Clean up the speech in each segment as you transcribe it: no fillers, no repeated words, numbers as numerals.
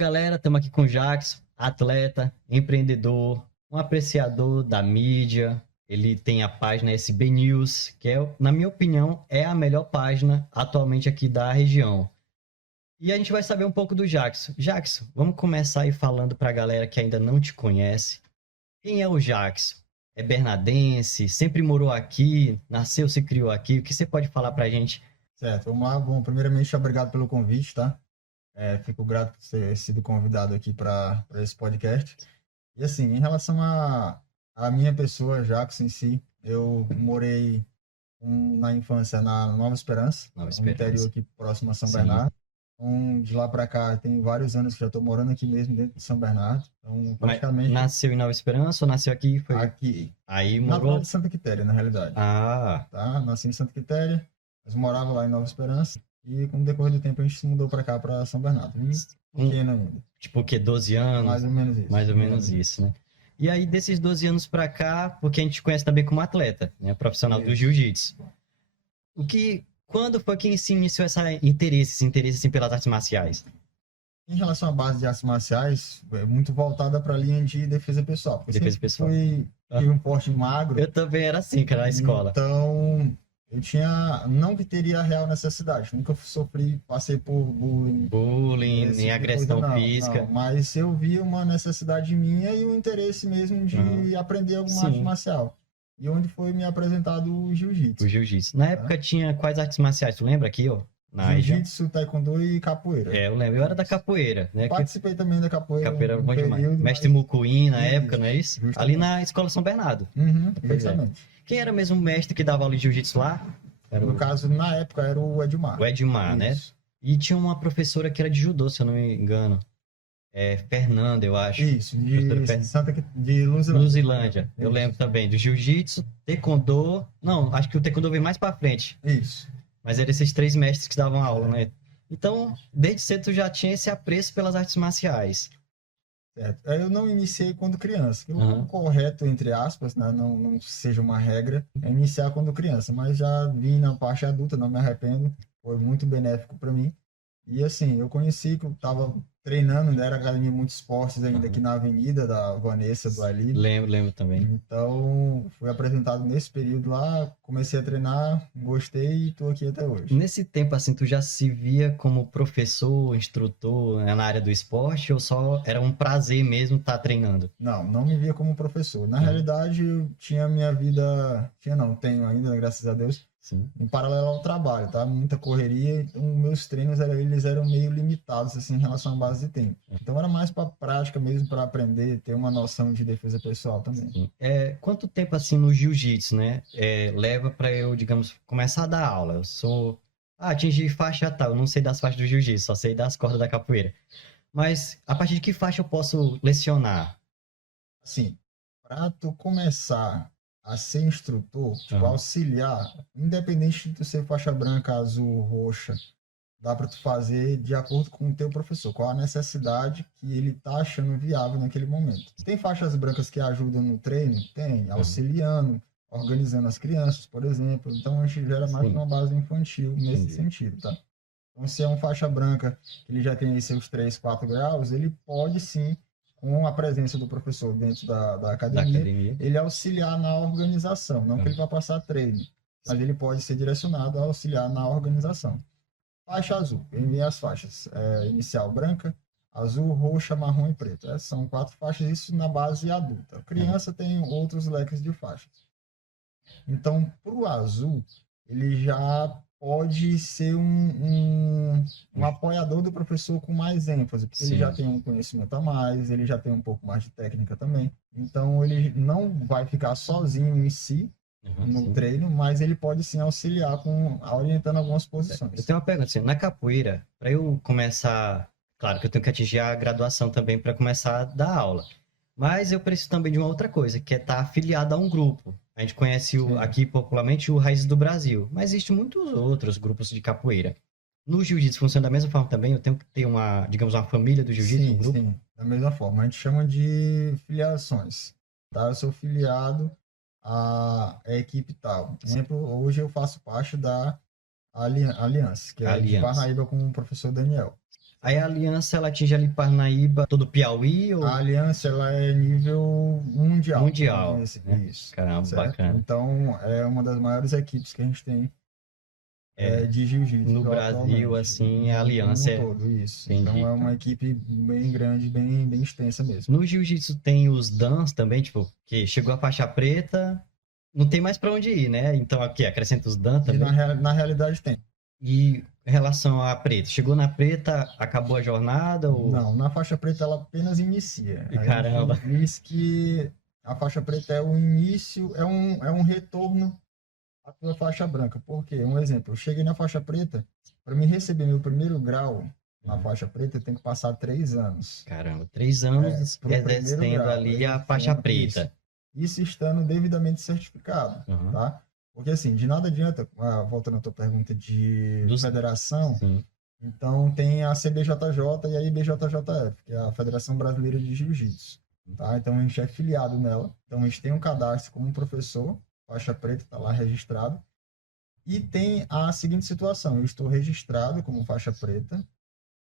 galera, estamos aqui com o Jackson, atleta, empreendedor, um apreciador da mídia. Ele tem a página SB News, que é, na minha opinião, é a melhor página atualmente aqui da região. E a gente vai saber um pouco do Jackson. Jackson, vamos começar aí falando para a galera que ainda não te conhece. Quem é o Jackson? É bernadense? Sempre morou aqui? Nasceu, se criou aqui? O que você pode falar para a gente? Certo, vamos lá. Bom, primeiramente, obrigado pelo convite, tá? Fico grato por ter sido convidado aqui para esse podcast. E assim, em relação à minha pessoa, Jackson em si, eu morei na infância na Nova Esperança, Nova no interior Esperança. aqui próximo a São Sim. Bernardo. Então, de lá para cá, tem vários anos que já estou morando aqui mesmo dentro de São Bernardo. Então, Mas praticamente nasceu em Nova Esperança ou nasceu aqui? Foi... aqui, Aí natural morou... de Santa Quitéria, na realidade. Ah, Tá? Nasci em Santa Quitéria, mas morava lá em Nova Esperança. E com o decorrer do tempo a gente se mudou para cá, para São Bernardo. Pequeno ainda. tipo o quê? 12 anos? Mais ou menos isso. Mais ou menos isso, né? E aí, desses 12 anos pra cá, porque a gente te conhece também como atleta, né? Profissional do jiu-jitsu. Quando foi que se iniciou esse interesse assim, pelas artes marciais? Em relação à base de artes marciais, é muito voltada para a linha de defesa pessoal. Porque Defesa pessoal. Tive um porte magro. Eu também era assim, cara, na escola. Então, não que teria a real necessidade. Nunca passei por bullying, Nem agressão física. Não, mas eu vi uma necessidade minha e um interesse mesmo de aprender alguma arte marcial. E onde foi me apresentado o jiu-jitsu. O jiu-jitsu. Na época tinha quais artes marciais? Tu lembra aqui, ó? Jiu-jitsu, taekwondo e capoeira. Eu lembro. Eu era da capoeira, né? Participei também da capoeira. Capoeira era bom demais. Mestre Mucuim na época, não é isso? Justamente. Ali na Escola São Bernardo. Exatamente. Quem era mesmo o mestre que dava aula de jiu-jitsu lá? No caso, na época, era o Edmar. O Edmar, né? E tinha uma professora que era de judô, se eu não me engano. Fernanda, eu acho. Isso, de Luzilândia. Luzilândia. Eu lembro também do jiu-jitsu, taekwondo. Não, acho que o taekwondo veio mais pra frente. Isso. Mas eram esses 3 mestres que davam aula, né? Então, desde cedo tu já tinha esse apreço pelas artes marciais. Certo. Eu não iniciei quando criança. O correto, entre aspas, né, não seja uma regra, é iniciar quando criança. Mas já vim na parte adulta, não me arrependo. Foi muito benéfico para mim. E assim, eu conheci que eu estava treinando, ainda era academia Muitos Esportes ainda aqui na avenida da Vanessa, do Ali. Lembro também. Então, fui apresentado nesse período lá, comecei a treinar, gostei e estou aqui até hoje. Nesse tempo, assim, tu já se via como professor, instrutor, né, na área do esporte ou só era um prazer mesmo estar treinando? Não me via como professor. Na realidade, eu tinha minha vida... tenho ainda, graças a Deus. Sim. Em paralelo ao trabalho, tá? Muita correria, então meus treinos eram meio limitados assim, em relação à base de tempo. Então era mais para prática mesmo, para aprender, ter uma noção de defesa pessoal também. Sim. Quanto tempo assim no jiu-jitsu, né? Leva para eu, digamos, começar a dar aula? Eu sou... atingir faixa tal, eu não sei das faixas do jiu-jitsu, só sei das cordas da capoeira. Mas a partir de que faixa eu posso lecionar? Assim, para tu começar a ser instrutor, tipo, auxiliar, independente de tu ser faixa branca, azul, roxa, dá para tu fazer de acordo com o teu professor, qual a necessidade que ele tá achando viável naquele momento. Tem faixas brancas que ajudam no treino? Tem, auxiliando, organizando as crianças, por exemplo. Então a gente gera mais uma base infantil nesse sentido, tá? Então se é um faixa branca, ele já tem aí seus 3, 4 graus, ele pode sim, com a presença do professor dentro da academia, ele auxiliar na organização. Não que ele vá passar treino, mas ele pode ser direcionado a auxiliar na organização. Faixa azul, vem as faixas. Inicial branca, azul, roxa, marrom e preto. São 4 faixas, isso na base adulta. Criança tem outros leques de faixas. Então, para o azul, ele já pode ser um apoiador do professor com mais ênfase, porque ele já tem um conhecimento a mais, ele já tem um pouco mais de técnica também. Então, ele não vai ficar sozinho em si no treino, mas ele pode sim auxiliar orientando algumas posições. Eu tenho uma pergunta, assim, na capoeira, para eu começar... Claro que eu tenho que atingir a graduação também para começar a dar aula. Mas eu preciso também de uma outra coisa, que é estar afiliado a um grupo. A gente conhece aqui popularmente o Raízes do Brasil, mas existem muitos outros grupos de capoeira. No jiu-jitsu funciona da mesma forma também? Eu tenho que ter uma família do jiu-jitsu, um grupo? Sim, da mesma forma. A gente chama de filiações. Tá? Eu sou filiado à equipe tal. Por exemplo, hoje eu faço parte da Aliança, que é de Parnaíba com o professor Daniel. Aí a aliança, ela atinge ali Parnaíba, todo o Piauí ou A aliança, ela é nível mundial, vamos dizer mundial, assim, né? isso, Caramba, certo? bacana. Então, é uma das maiores equipes que a gente tem É, de jiu-jitsu no Brasil, atualmente, assim, a no aliança mundo é... todo, isso. Então, Entendi, é uma cara. equipe bem grande, bem extensa mesmo. No jiu-jitsu tem os dans também, tipo, que chegou a faixa preta, não tem mais pra onde ir, né? Então aqui acrescenta os dan E também. na realidade tem. E em relação à preta, chegou na preta, acabou a jornada ou... Não, na faixa preta ela apenas inicia. E A gente caramba, diz que a faixa preta é o início, é um retorno à tua faixa branca. Por quê? Um exemplo, eu cheguei na faixa preta, para me receber meu primeiro grau na faixa preta, eu tenho que passar 3 anos. caramba, 3 anos Para o primeiro exercendo grau, ali a faixa exercendo isso. preta. Isso estando devidamente certificado, Uhum. tá? Porque assim, de nada adianta, voltando à tua pergunta de federação, Sim. então tem a CBJJ e a IBJJF, que é a Federação Brasileira de Jiu-Jitsu, tá? Então a gente é filiado nela, então a gente tem um cadastro como professor, faixa preta, está lá registrado, e tem a seguinte situação, eu estou registrado como faixa preta,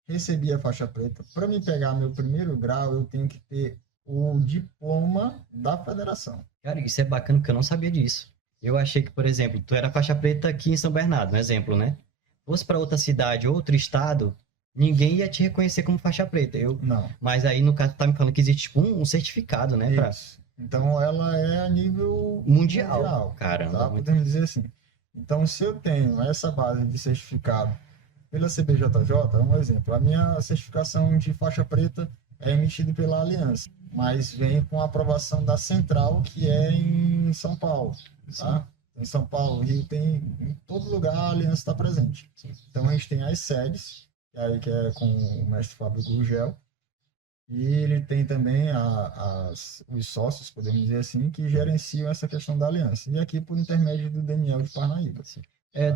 recebi a faixa preta, para me pegar meu primeiro grau, eu tenho que ter o diploma da federação. Cara, isso é bacana porque eu não sabia disso. Eu achei que, por exemplo, tu era faixa preta aqui em São Bernardo, um exemplo, né? Fosse para outra cidade, outro estado, ninguém ia te reconhecer como faixa preta. Não. Mas aí, no caso, tu tá me falando que existe tipo um certificado, né? Isso. Então ela é a nível Mundial. Caramba, tá? muito... Podemos dizer assim. Então, se eu tenho essa base de certificado pela CBJJ, um exemplo, a minha certificação de faixa preta é emitida pela Aliança, mas vem com a aprovação da Central, que é em São Paulo, tá? Em São Paulo, Rio, tem em todo lugar a Aliança está presente. Então a gente tem as sedes, que é com o mestre Fábio Gurgel, e ele tem também os sócios, podemos dizer assim, que gerenciam essa questão da aliança. E aqui por intermédio do Daniel de Parnaíba.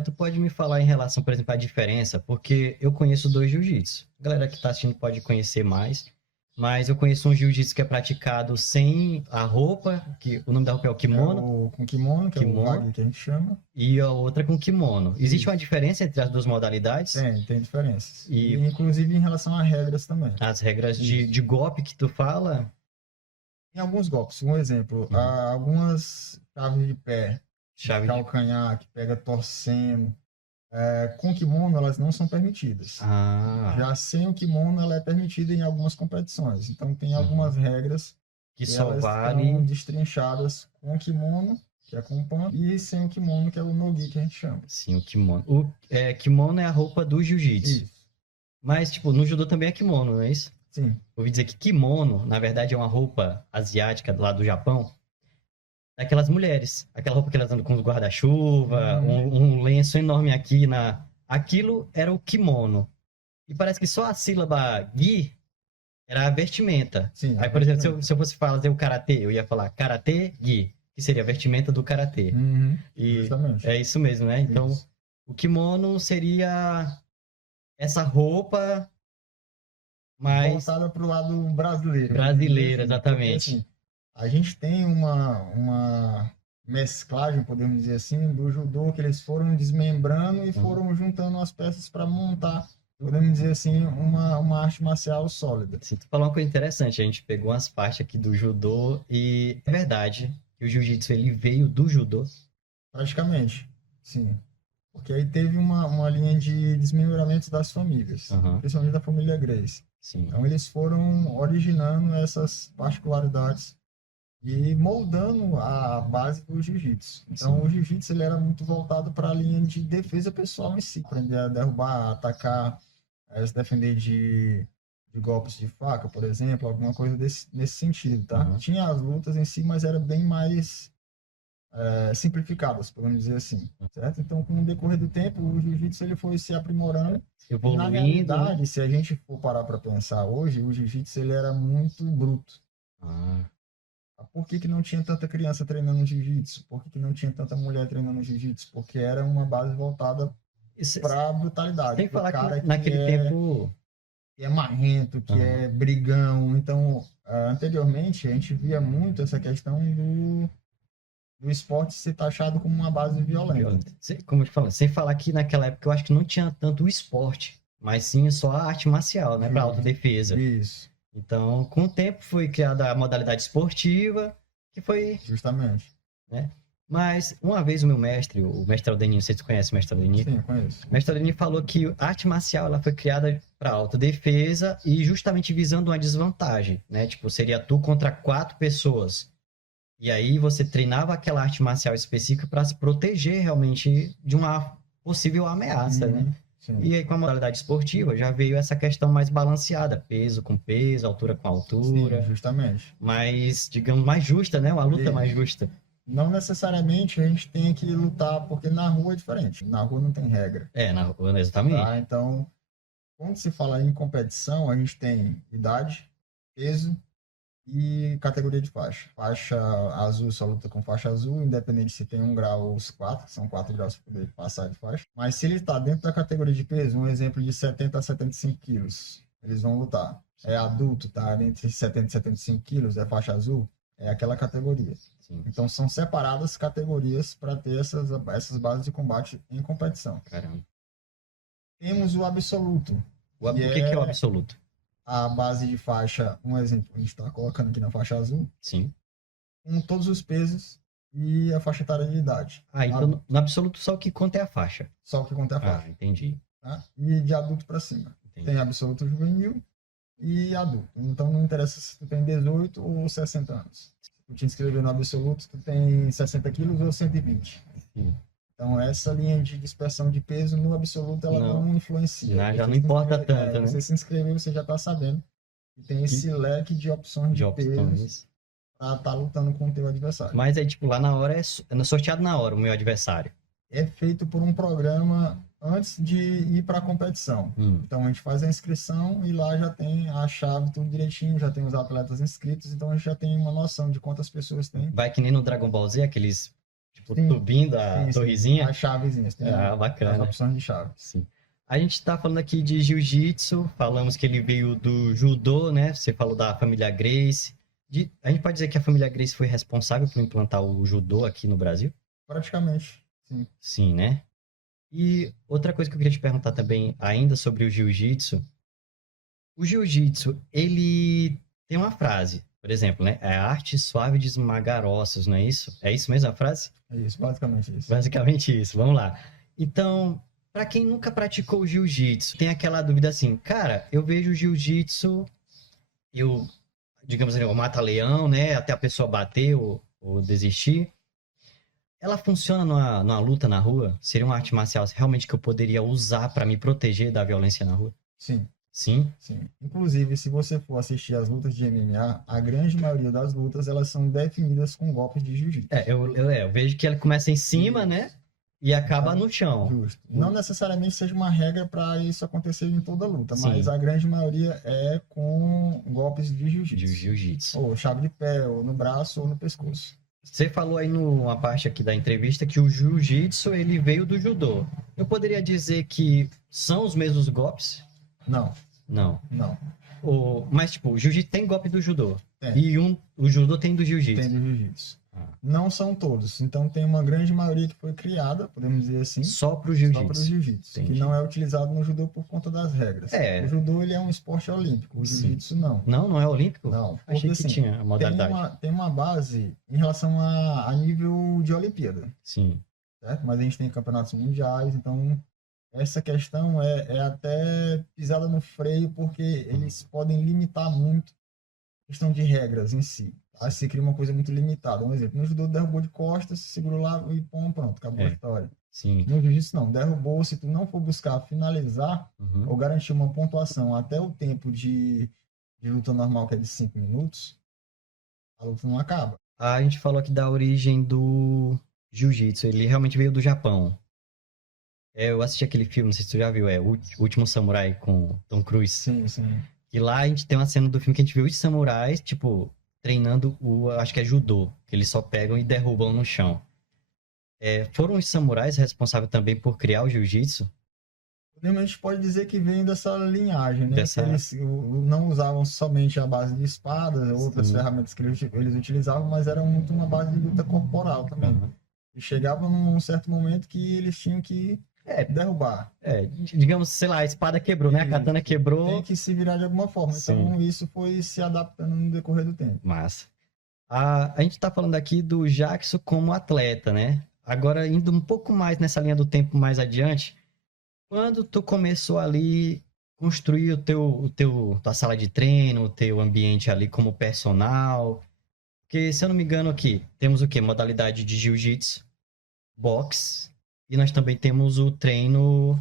Tu pode me falar em relação, por exemplo, à diferença? Porque eu conheço dois jiu-jitsu. A galera que está assistindo pode conhecer mais. Mas eu conheço um jiu-jitsu que é praticado sem a roupa, que o nome da roupa é o kimono. Com kimono, que é o wag que a gente chama. E a outra com kimono. Existe uma diferença entre as duas modalidades? Tem diferenças. E inclusive em relação a regras também. As regras de golpe que tu fala? Em alguns golpes. Um exemplo, algumas chaves de pé, Chave de calcanhar, que pega torcendo. Com kimono, elas não são permitidas. Já sem o kimono, ela é permitida em algumas competições. Então, tem algumas regras que só elas vale estão destrinchadas com o kimono, que é com o pano, e sem o kimono, que é o no-gi, que a gente chama. Sim, o kimono. Kimono é a roupa do jiu-jitsu. Mas, tipo, no judô também é kimono, não é isso? Sim. Ouvi dizer que kimono, na verdade, é uma roupa asiática lá do Japão, daquelas mulheres. Aquela roupa que elas andam com os guarda-chuva, um lenço enorme aqui na... Aquilo era o kimono. E parece que só a sílaba gi era a vestimenta. Sim, aí, por exemplo, se eu fosse fazer o karatê, eu ia falar karatê gi, que seria a vestimenta do karatê. Justamente. É isso mesmo, né? Então, o kimono seria essa roupa mais... voltada para o lado brasileiro. Brasileira, exatamente. Porque, assim, a gente tem uma mesclagem, podemos dizer assim, do judô, que eles foram desmembrando e foram juntando as peças para montar, podemos dizer assim, uma arte marcial sólida. Sim, tu falou uma coisa interessante, a gente pegou umas partes aqui do judô e é verdade que o jiu-jitsu ele veio do judô? Praticamente, sim. Porque aí teve uma linha de desmembramentos das famílias, principalmente da família Gracie. Sim. Então eles foram originando essas particularidades e moldando a base do jiu-jitsu. Então o jiu-jitsu ele era muito voltado para a linha de defesa pessoal em si, aprender a derrubar, a atacar, a se defender de golpes de faca, por exemplo, alguma coisa nesse sentido, tá? Tinha as lutas em si, mas era bem mais simplificadas, podemos dizer assim, certo? Então, com o decorrer do tempo, o jiu-jitsu ele foi se aprimorando. Evoluindo. Na realidade, se a gente for parar para pensar hoje, o jiu-jitsu ele era muito bruto. Por que não tinha tanta criança treinando jiu-jitsu? Por que não tinha tanta mulher treinando jiu-jitsu? Porque era uma base voltada para a brutalidade. Sem falar cara que naquele tempo... que é marrento, que é brigão. Então, anteriormente, a gente via muito essa questão do esporte ser taxado como uma base violenta. Como eu te falo, sem falar que naquela época eu acho que não tinha tanto o esporte, mas sim só a arte marcial, né? Para autodefesa. Isso. Então, com o tempo foi criada a modalidade esportiva, que foi, Justamente. né? Mas uma vez o mestre Aldenir, vocês conhecem o mestre Aldenir? Sim, conheço. O mestre Aldenir falou que a arte marcial ela foi criada para autodefesa e justamente visando uma desvantagem, né? Tipo, seria tu contra 4 pessoas. E aí você treinava aquela arte marcial específica para se proteger realmente de uma possível ameaça, né? Sim. E aí com a modalidade esportiva já veio essa questão mais balanceada, peso com peso, altura com altura. Sim, justamente. Mais, digamos, mais justa, né? Uma luta Isso. mais justa. Não necessariamente a gente tem que lutar, porque na rua é diferente. Na rua não tem regra. Exatamente. Tá? Então, quando se fala em competição, a gente tem idade, peso e categoria de faixa. Faixa azul só luta com faixa azul, independente se tem 1 grau ou os 4, são 4 graus para poder passar de faixa. Mas se ele está dentro da categoria de peso, um exemplo de 70 a 75 quilos, eles vão lutar. É adulto, tá entre 70 e 75 quilos, é faixa azul, é aquela categoria. Sim. Então são separadas categorias para ter essas bases de combate em competição. Caramba. Temos o absoluto. O que é o absoluto? A base de faixa, um exemplo, a gente está colocando aqui na faixa azul. Sim. Com todos os pesos e a faixa etária de idade. Então no absoluto só o que conta é a faixa. Só o que conta é a faixa. Entendi. Tá? E de adulto para cima. Entendi. Tem absoluto juvenil e adulto. Então não interessa se tu tem 18 ou 60 anos. Se tu te inscrever no absoluto, tu tem 60 quilos ou 120. Sim. Então essa linha de dispersão de peso no absoluto ela não influencia. Já não importa tanto, né? Você se inscreveu, você já está sabendo que tem esse leque de opções de peso para estar lutando com o teu adversário. Mas aí, tipo, lá na hora é sorteado na hora o meu adversário. É feito por um programa antes de ir para a competição. Então a gente faz a inscrição e lá já tem a chave tudo direitinho, já tem os atletas inscritos, então a gente já tem uma noção de quantas pessoas tem. Vai que nem no Dragon Ball Z, aqueles tipo subindo a torrezinha. As chavezinhas, tem bacana. as opções de chave. Sim. A gente está falando aqui de jiu-jitsu, falamos que ele veio do judô, né? Você falou da família Gracie. A gente pode dizer que a família Gracie foi responsável por implantar o judô aqui no Brasil? Praticamente, sim. Sim, né? E outra coisa que eu queria te perguntar também, ainda sobre o jiu-jitsu. O jiu-jitsu, ele tem uma frase, por exemplo, né? É a arte suave de esmagar ossos, não é isso? É isso mesmo a frase? É isso, basicamente isso. Basicamente isso, vamos lá. Então, para quem nunca praticou o jiu-jitsu, tem aquela dúvida assim, cara, eu vejo o jiu-jitsu, digamos assim, eu mato leão, né? Até a pessoa bater ou desistir. Ela funciona numa luta na rua? Seria uma arte marcial realmente que eu poderia usar para me proteger da violência na rua? Sim. Sim? Sim. Inclusive, se você for assistir as lutas de MMA, a grande maioria das lutas, elas são definidas com golpes de jiu-jitsu. Eu vejo que ela começa em cima, né? E acaba no chão. Justo. Não necessariamente seja uma regra para isso acontecer em toda luta, mas a grande maioria é com golpes de jiu-jitsu. Ou chave de pé, ou no braço, ou no pescoço. Você falou aí numa parte aqui da entrevista que o jiu-jitsu ele veio do judô. Eu poderia dizer que são os mesmos golpes? Não. Não. Não. Mas, tipo, o jiu-jitsu tem golpe do judô. Tem. E o judô tem do jiu-jitsu. Tem do jiu-jitsu. Não são todos. Então tem uma grande maioria que foi criada, podemos dizer assim. Só pro jiu-jitsu. Só pro jiu-jitsu. Que não é utilizado no judô por conta das regras. O judô ele é um esporte olímpico. O jiu-jitsu não. Não é olímpico? Não. Achei que tinha a modalidade. Tem uma base em relação a nível de Olimpíada. Sim. Certo? Mas a gente tem campeonatos mundiais, então essa questão é até pisada no freio, porque eles podem limitar muito a questão de regras em si. Aí se cria uma coisa muito limitada. Um exemplo, no judô derrubou de costas, segurou lá e pronto, acabou a história. Sim. No jiu-jitsu não, derrubou, se tu não for buscar finalizar ou garantir uma pontuação até o tempo de luta normal, que é de 5 minutos, a luta não acaba. A gente falou aqui da origem do jiu-jitsu, ele realmente veio do Japão. Eu assisti aquele filme, não sei se tu já viu, O Último Samurai com Tom Cruise. Sim, sim. E lá a gente tem uma cena do filme que a gente vê os samurais, tipo, treinando acho que é judô, que eles só pegam e derrubam no chão. Foram os samurais responsáveis também por criar o jiu-jitsu? A gente pode dizer que vem dessa linhagem, né? Que eles não usavam somente a base de espadas, outras ferramentas que eles utilizavam, mas era muito uma base de luta corporal também. E chegava num certo momento que eles tinham que derrubar. Digamos, sei lá, a espada quebrou, né? A katana quebrou. Tem que se virar de alguma forma. Sim. Então, isso foi se adaptando no decorrer do tempo. Massa. A gente tá falando aqui do Jackson como atleta, né? Agora, indo um pouco mais nessa linha do tempo mais adiante, quando tu começou ali construir tua sala de treino, o teu ambiente ali como personal, porque, se eu não me engano aqui, temos o quê? Modalidade de jiu-jitsu, boxe, e nós também temos o treino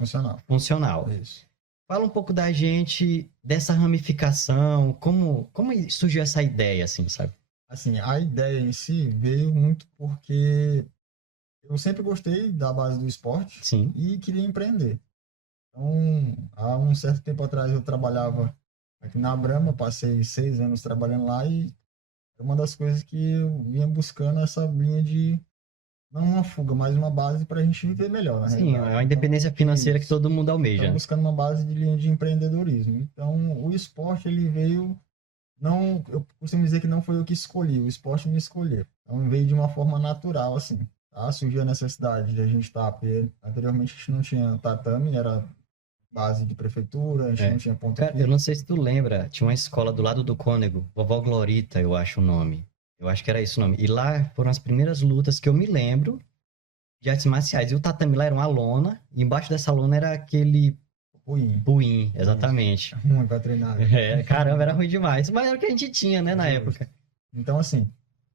funcional. Isso. Fala um pouco da gente, dessa ramificação, como surgiu essa ideia, assim, sabe? Assim, a ideia em si veio muito porque eu sempre gostei da base do esporte. Sim. E queria empreender. Então, há um certo tempo atrás eu trabalhava aqui na Brahma, passei 6 anos trabalhando lá e uma das coisas que eu vinha buscando essa linha de, não uma fuga, mas uma base para a gente viver melhor, na Sim, realidade. a independência financeira que todo mundo almeja. Então, buscando uma base de linha de empreendedorismo. Então, o esporte, ele veio, não, eu costumo dizer que não foi eu que escolhi, o esporte me escolheu. Então, veio de uma forma natural, assim. Tá? Surgiu a necessidade de a gente estar, porque anteriormente a gente não tinha tatame, era base de prefeitura, a gente não tinha ponto. Cara, eu não sei se tu lembra, tinha uma escola do lado do Cônego, Vovó Glorita, eu acho o nome. Eu acho que era esse o nome. E lá foram as primeiras lutas que eu me lembro de artes marciais. E o tatame lá era uma lona, e embaixo dessa lona era aquele buim, exatamente. Ruim pra treinar. Caramba, era ruim demais. Mas era o que a gente tinha, né, na época. Então, assim,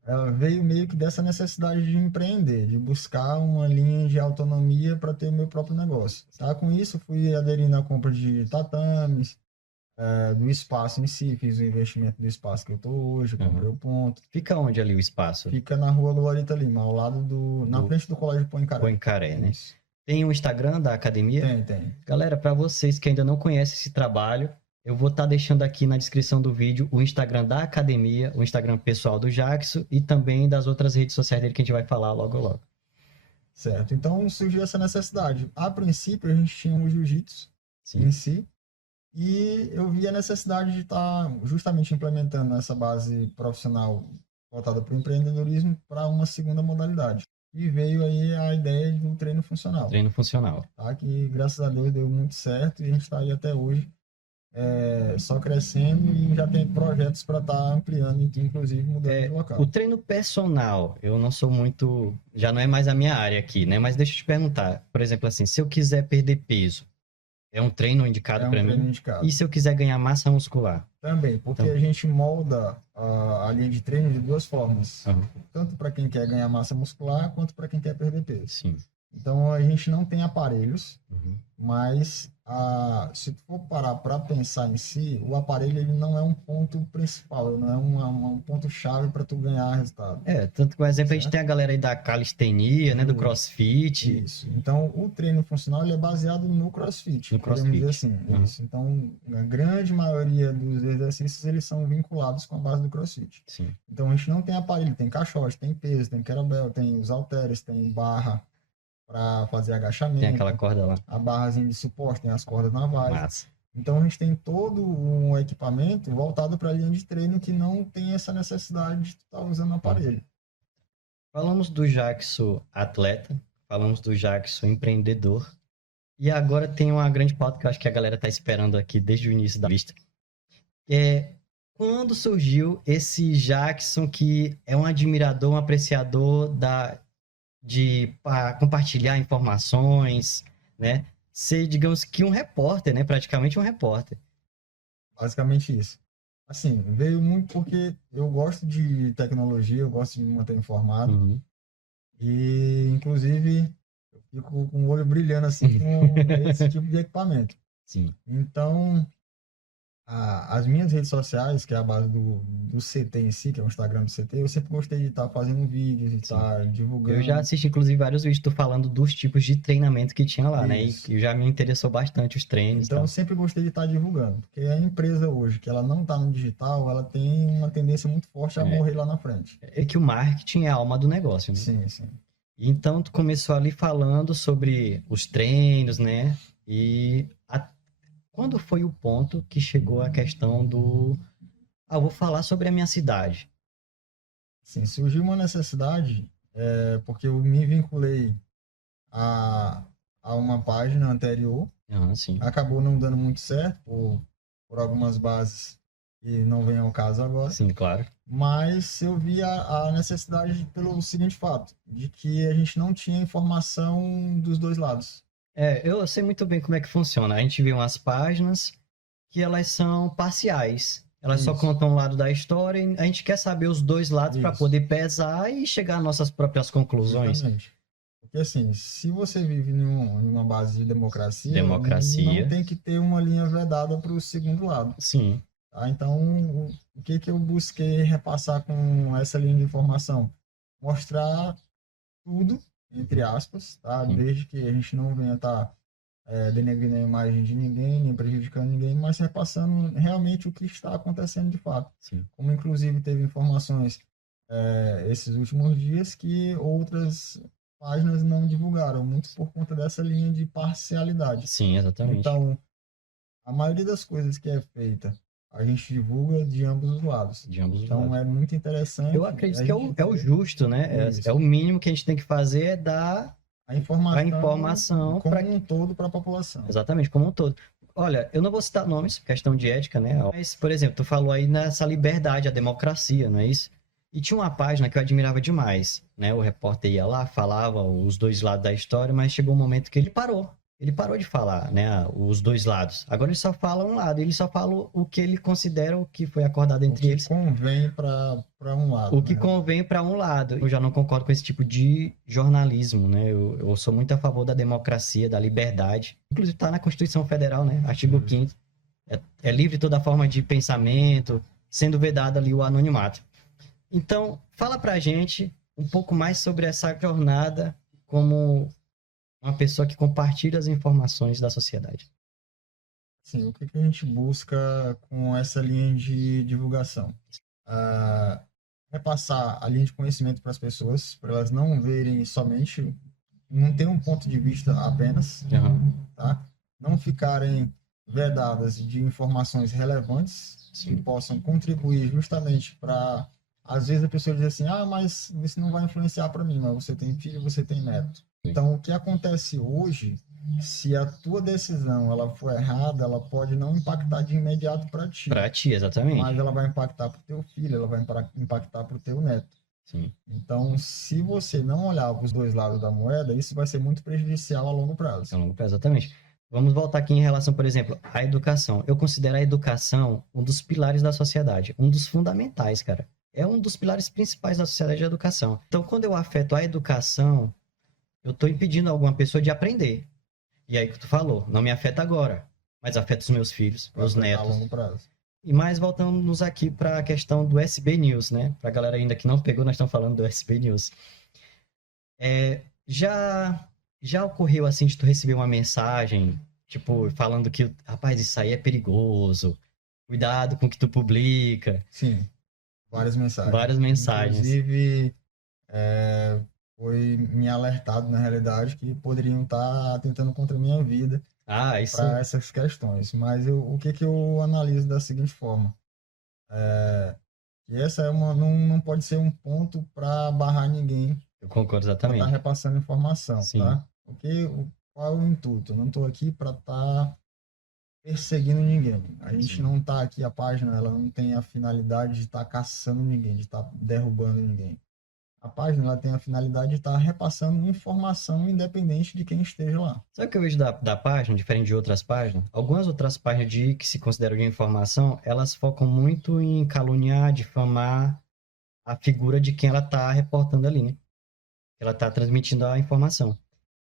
ela veio meio que dessa necessidade de empreender, de buscar uma linha de autonomia para ter o meu próprio negócio. Tá? Com isso, fui aderindo à compra de tatames, do espaço em si, fiz o investimento do espaço que eu tô hoje, comprei o ponto. Fica onde ali o espaço? Fica na rua Glorita Lima, ao lado na frente do Colégio Poincaré. Poincaré, né? Isso. Tem o Instagram da academia? Tem. Galera, para vocês que ainda não conhecem esse trabalho, eu vou estar deixando aqui na descrição do vídeo o Instagram da academia, o Instagram pessoal do Jackson e também das outras redes sociais dele que a gente vai falar logo. Certo. Então surgiu essa necessidade. A princípio, a gente tinha um jiu-jitsu em si, e eu vi a necessidade de estar justamente implementando essa base profissional voltada para o empreendedorismo para uma segunda modalidade. E veio aí a ideia do treino funcional. Treino funcional. Tá? Que graças a Deus deu muito certo e a gente está aí até hoje só crescendo e já tem projetos para estar ampliando, inclusive mudando de local. O treino personal, eu não sou muito... Já não é mais a minha área aqui, né? Mas deixa eu te perguntar. Por exemplo, assim, se eu quiser perder peso, é um treino indicado para mim? Indicado. E se eu quiser ganhar massa muscular? Também, porque a gente molda a linha de treino de duas formas. Tanto para quem quer ganhar massa muscular, quanto para quem quer perder peso. Sim. Então, a gente não tem aparelhos, mas se tu for parar para pensar em si, o aparelho ele não é um ponto principal, ele não é um ponto-chave para tu ganhar resultado. Tanto que, por exemplo, a gente tem a galera aí da calistenia, né, do crossfit. Isso. Então, o treino funcional ele é baseado no crossfit. No crossfit. Dizer assim. Isso. Então, a grande maioria dos exercícios eles são vinculados com a base do crossfit. Sim. Então, a gente não tem aparelho, tem caixote, tem peso, tem kettlebell, tem os halteres, tem barra para fazer agachamento. Tem aquela corda lá. A barrazinha de suporte, tem as cordas navais. Massa. Então a gente tem todo um equipamento voltado para a linha de treino que não tem essa necessidade de estar usando aparelho. Falamos do Jackson atleta, falamos do Jackson empreendedor. E agora tem uma grande pauta que eu acho que a galera está esperando aqui desde o início da lista. Quando surgiu esse Jackson que é um admirador, um apreciador de compartilhar informações, né? Ser, digamos que um repórter, né? Praticamente um repórter. Basicamente isso. Assim, veio muito porque eu gosto de tecnologia, eu gosto de me manter informado. E, inclusive, eu fico com o olho brilhando assim com esse tipo de equipamento. Sim. Então, as minhas redes sociais, que é a base do CT em si, que é o Instagram do CT, eu sempre gostei de estar fazendo vídeos, de estar divulgando. Eu já assisti, inclusive, vários vídeos tu falando dos tipos de treinamento que tinha lá, né? E já me interessou bastante os treinos. Então, eu sempre gostei de estar divulgando. Porque a empresa hoje, que ela não está no digital, ela tem uma tendência muito forte a morrer lá na frente. É que o marketing é a alma do negócio, né? Sim. Então, tu começou ali falando sobre os treinos, né? E quando foi o ponto que chegou a questão do... vou falar sobre a minha cidade. Sim, surgiu uma necessidade, porque eu me vinculei a a uma página anterior. Sim. Acabou não dando muito certo por algumas bases que não vem ao caso agora. Sim, claro. Mas eu vi a necessidade pelo seguinte fato, de que a gente não tinha informação dos dois lados. Eu sei muito bem como é que funciona. A gente vê umas páginas que elas são parciais. Elas só Isso. contam um lado da história e a gente quer saber os dois lados para Isso. poder pesar e chegar às nossas próprias conclusões. Exatamente. Porque assim, se você vive em uma base de democracia, Democracia. não tem que ter uma linha vedada para o segundo lado. Sim. Tá? Então, o que eu busquei repassar com essa linha de informação? Mostrar tudo, entre aspas, tá? Sim. Desde que a gente não venha estar denegrindo a imagem de ninguém, nem prejudicando ninguém, mas repassando realmente o que está acontecendo de fato. Sim. Como inclusive teve informações esses últimos dias que outras páginas não divulgaram, muito por conta dessa linha de parcialidade. Sim, exatamente. Então, a maioria das coisas que é feita, a gente divulga de ambos os lados. De ambos os Então, lados. é muito interessante. Eu acredito que é o justo, né? Isso. É o mínimo que a gente tem que fazer, é dar a informação como um todo para a população. Exatamente, como um todo. Olha, eu não vou citar nomes, questão de ética, né? Mas, por exemplo, tu falou aí nessa liberdade, a democracia, não é isso? E tinha uma página que eu admirava demais, né? O repórter ia lá, falava os dois lados da história, mas chegou um momento que ele parou. Ele parou de falar, né? Os dois lados. Agora ele só fala um lado, ele só fala o que ele considera o que foi acordado entre eles. O que convém para um lado. O que convém para um lado. Eu já não concordo com esse tipo de jornalismo, né? Eu sou muito a favor da democracia, da liberdade. Inclusive está na Constituição Federal, né? Artigo 5º. É livre toda forma de pensamento, sendo vedado ali o anonimato. Então, fala pra gente um pouco mais sobre essa jornada como uma pessoa que compartilha as informações da sociedade. Sim, o que a gente busca com essa linha de divulgação? Repassar a linha de conhecimento para as pessoas, para elas não verem somente, não ter um ponto de vista apenas, tá? Não ficarem vedadas de informações relevantes. Sim. Que possam contribuir justamente para, às vezes a pessoa diz assim, mas isso não vai influenciar para mim, mas você tem filho, você tem neto. Sim. Então, o que acontece hoje, se a tua decisão ela for errada, ela pode não impactar de imediato para ti. Para ti, exatamente. Mas ela vai impactar para o teu filho, ela vai impactar para o teu neto. Sim. Então, se você não olhar os dois lados da moeda, isso vai ser muito prejudicial a longo prazo. A longo prazo, exatamente. Vamos voltar aqui em relação, por exemplo, à educação. Eu considero a educação um dos pilares da sociedade, um dos fundamentais, cara. É um dos pilares principais da sociedade a educação. Então, quando eu afeto a educação, eu estou impedindo alguma pessoa de aprender. E aí que tu falou, não me afeta agora, mas afeta os meus filhos, meus netos. A longo prazo. E mais voltamos aqui para a questão do SB News, né? Para a galera ainda que não pegou, nós estamos falando do SB News. Já ocorreu assim de tu receber uma mensagem, tipo, falando que, rapaz, isso aí é perigoso, cuidado com o que tu publica. Sim, várias mensagens. Várias mensagens. Inclusive, foi me alertado, na realidade, que poderiam estar atentando contra a minha vida para essas questões. Mas o que eu analiso da seguinte forma? Que essa não pode ser um ponto para barrar ninguém. Eu concordo exatamente. Para estar repassando informação, sim. Tá? Qual é o intuito? Eu não estou aqui para estar perseguindo ninguém. A gente não está aqui, a página ela não tem a finalidade de estar caçando ninguém, de estar derrubando ninguém. A página ela tem a finalidade de estar repassando informação independente de quem esteja lá. Sabe o que eu vejo da página, diferente de outras páginas? Algumas outras páginas que se consideram de informação, elas focam muito em caluniar, difamar a figura de quem ela está reportando ali, né? Ela está transmitindo a informação.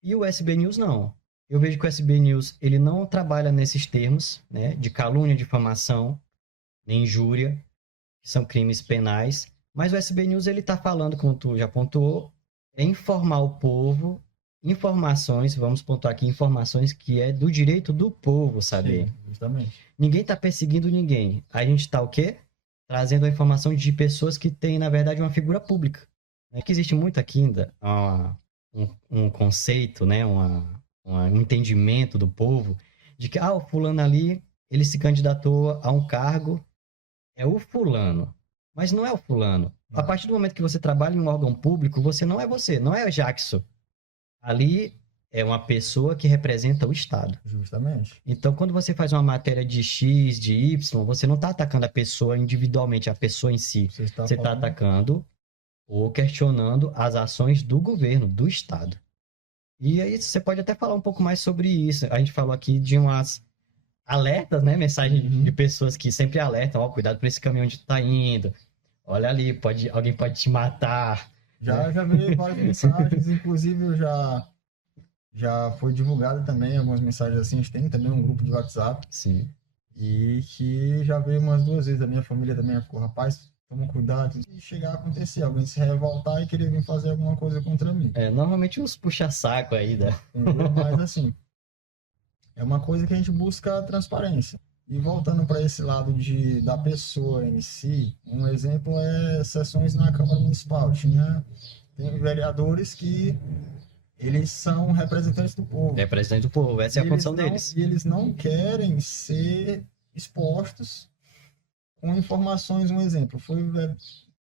E o SB News não. Eu vejo que o SB News ele não trabalha nesses termos, né, de calúnia, difamação, nem injúria, que são crimes penais. Mas o SB News ele está falando, como tu já pontuou, é informar o povo, informações, vamos pontuar aqui, informações que é do direito do povo saber. Sim, justamente. Ninguém está perseguindo ninguém. A gente está o quê? Trazendo a informação de pessoas que têm, na verdade, uma figura pública. É que existe muito aqui ainda um conceito, né, um entendimento do povo de que o fulano ali, ele se candidatou a um cargo, é o fulano. Mas não é o fulano. A partir do momento que você trabalha em um órgão público, você não é você, não é o Jackson. Ali é uma pessoa que representa o Estado. Justamente. Então, quando você faz uma matéria de X, de Y, você não está atacando a pessoa individualmente, a pessoa em si. Você está Você está falando. atacando ou questionando as ações do governo, do Estado. E aí você pode até falar um pouco mais sobre isso. A gente falou aqui de umas alertas, né? Mensagem de Uhum. pessoas que sempre alertam, ó, cuidado por esse caminho onde tu tá indo. Olha ali, alguém pode te matar, né? Já veio várias mensagens, inclusive eu já foi divulgado também algumas mensagens assim. A gente tem também um grupo de WhatsApp Sim. e que já veio umas duas vezes. A minha família também ficou, rapaz, toma cuidado. Se chegar a acontecer, alguém se revoltar e querer vir fazer alguma coisa contra mim. É, normalmente uns puxa-saco aí, né? Entendeu? Mas assim, é uma coisa que a gente busca a transparência. E voltando para esse lado da pessoa em si, um exemplo é sessões na Câmara Municipal. Tem vereadores que eles são representantes do povo. Representante do povo, essa é a função deles. E eles não querem ser expostos com informações. Um exemplo,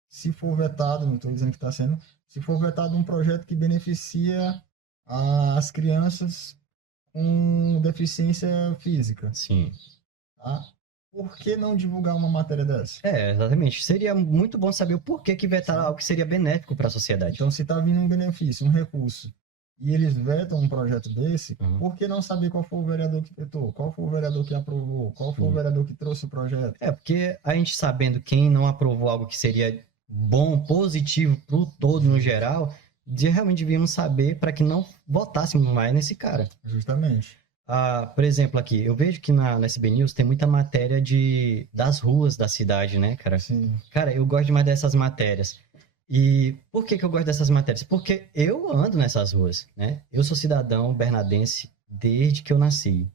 se for vetado, não estou dizendo que está sendo, se for vetado um projeto que beneficia as crianças com deficiência física, Sim. tá? Por que não divulgar uma matéria dessa? É, exatamente. Seria muito bom saber o porquê que vetaram Sim. algo que seria benéfico para a sociedade. Então, se está vindo um benefício, um recurso, e eles vetam um projeto desse, Uhum. por que não saber qual foi o vereador que vetou, qual foi o vereador que aprovou, qual foi o vereador que trouxe o projeto? É, porque a gente sabendo quem não aprovou algo que seria bom, positivo pro todo no geral, realmente devíamos saber para que não votássemos mais nesse cara. Justamente. Ah, por exemplo, aqui, eu vejo que na SB News tem muita matéria das ruas da cidade, né, cara? Sim. Cara, eu gosto demais dessas matérias. E por que que eu gosto dessas matérias? Porque eu ando nessas ruas, né? Eu sou cidadão bernadense desde que eu nasci.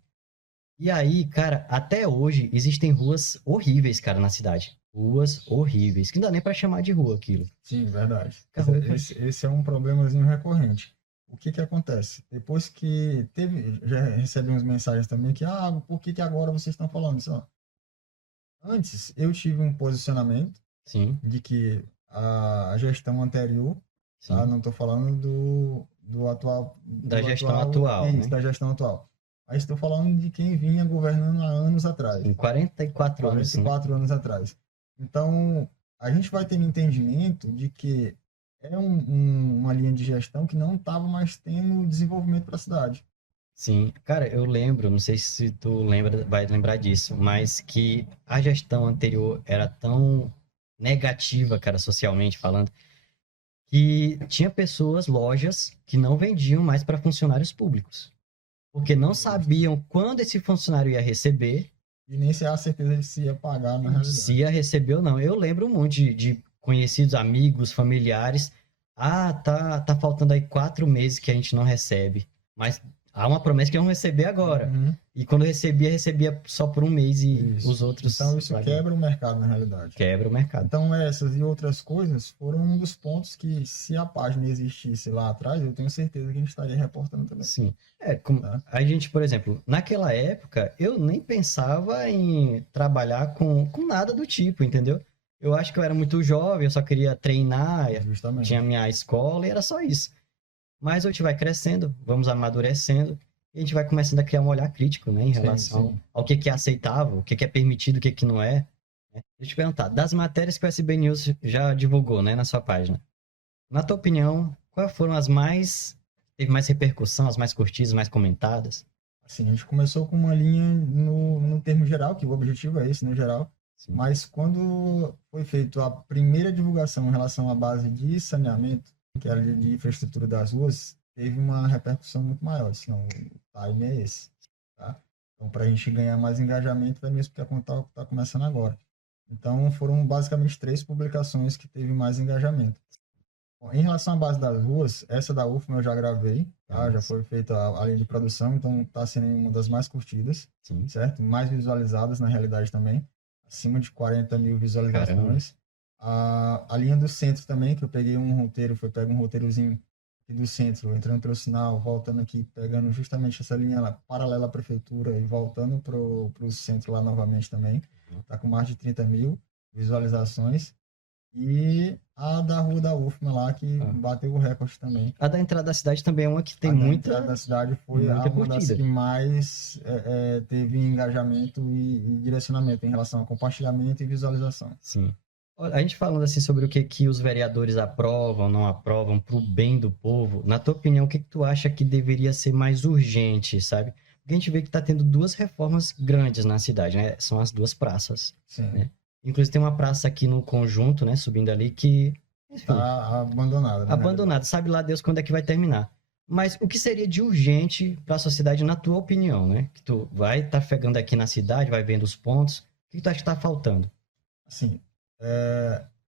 E aí, cara, até hoje existem ruas horríveis, cara, na cidade. Ruas horríveis, que não dá nem pra chamar de rua aquilo. Sim, verdade. Carro- Esse é um problemazinho recorrente. O que que acontece? Depois que já recebemos mensagens também que, por que que agora vocês estão falando isso? Ó, antes, eu tive um posicionamento Sim, de que a gestão anterior, tá? sim. Não estou falando do atual, Da gestão atual, isso, né? da gestão atual. Mas estou falando de quem vinha governando há anos atrás, Em 44 anos, né? 44 anos atrás. Então, a gente vai tendo entendimento de que é uma linha de gestão que não estava mais tendo desenvolvimento para a cidade. Sim, cara, eu lembro, não sei se tu lembra, vai lembrar disso, mas que a gestão anterior era tão negativa, cara, socialmente falando, que tinha pessoas, lojas, que não vendiam mais para funcionários públicos, porque não sabiam quando esse funcionário ia receber, E nem se há certeza de se ia pagar na se realidade. ia receber ou não. Eu lembro muito de conhecidos, amigos, familiares. Ah, tá faltando aí 4 meses que a gente não recebe. Mas há uma promessa que vão receber agora. Uhum. E quando recebia só por um mês e Isso. os outros Então, isso quebra o mercado na realidade. quebra o mercado. Então, essas e outras coisas foram um dos pontos que, se a página existisse lá atrás, eu tenho certeza que a gente estaria reportando também. Sim. Como Tá? a gente, por exemplo, naquela época, eu nem pensava em trabalhar com nada do tipo, entendeu? Eu acho que eu era muito jovem, eu só queria treinar, Justamente. tinha minha escola e era só isso. Mas a gente vai crescendo, vamos amadurecendo, e a gente vai começando a criar um olhar crítico, né, em relação sim. ao que é aceitável, o que é permitido, o que não é. Né? Deixa eu te perguntar, das matérias que o SB News já divulgou, né, na sua página, na tua opinião, quais foram teve mais repercussão, as mais curtidas, mais comentadas? Assim, a gente começou com uma linha no termo geral, que o objetivo é esse, no geral. Sim. Mas quando foi feita a primeira divulgação em relação à base de saneamento, que era de infraestrutura das ruas, teve uma repercussão muito maior. Senão, o time é esse. Tá? Então, para a gente ganhar mais engajamento, até mesmo porque a conta está começando agora. Então, foram basicamente 3 publicações que teve mais engajamento. Bom, em relação à base das ruas, essa da UFMA eu já gravei, tá? Já foi feita a linha de produção, então está sendo uma das mais curtidas, Sim. certo? Mais visualizadas na realidade também, acima de 40 mil visualizações. A linha do centro também, que eu peguei um roteiro, pego um roteirozinho aqui do centro, entrando pelo sinal, voltando aqui, pegando justamente essa linha lá, paralela à prefeitura e voltando pro centro lá novamente também. Tá com mais de 30 mil visualizações. e a da Rua da UFMA lá, que Ah. bateu o recorde também. A da entrada da cidade também é uma que tem A da muita, entrada da cidade foi muita uma das curtida. que mais teve engajamento e direcionamento em relação a compartilhamento e visualização. Sim. Olha, a gente falando assim sobre o que os vereadores aprovam, não aprovam para o bem do povo, na tua opinião, o que tu acha que deveria ser mais urgente, sabe? Porque a gente vê que está tendo duas reformas grandes na cidade, né? São as duas praças, Sim. né? Inclusive tem uma praça aqui no conjunto, né? Subindo ali que, enfim, Tá abandonada, né? abandonada. Sabe lá Deus quando é que vai terminar. Mas o que seria de urgente para a sociedade, na tua opinião, né? Que tu vai trafegando aqui na cidade, vai vendo os pontos. O que tu acha que está faltando? Assim,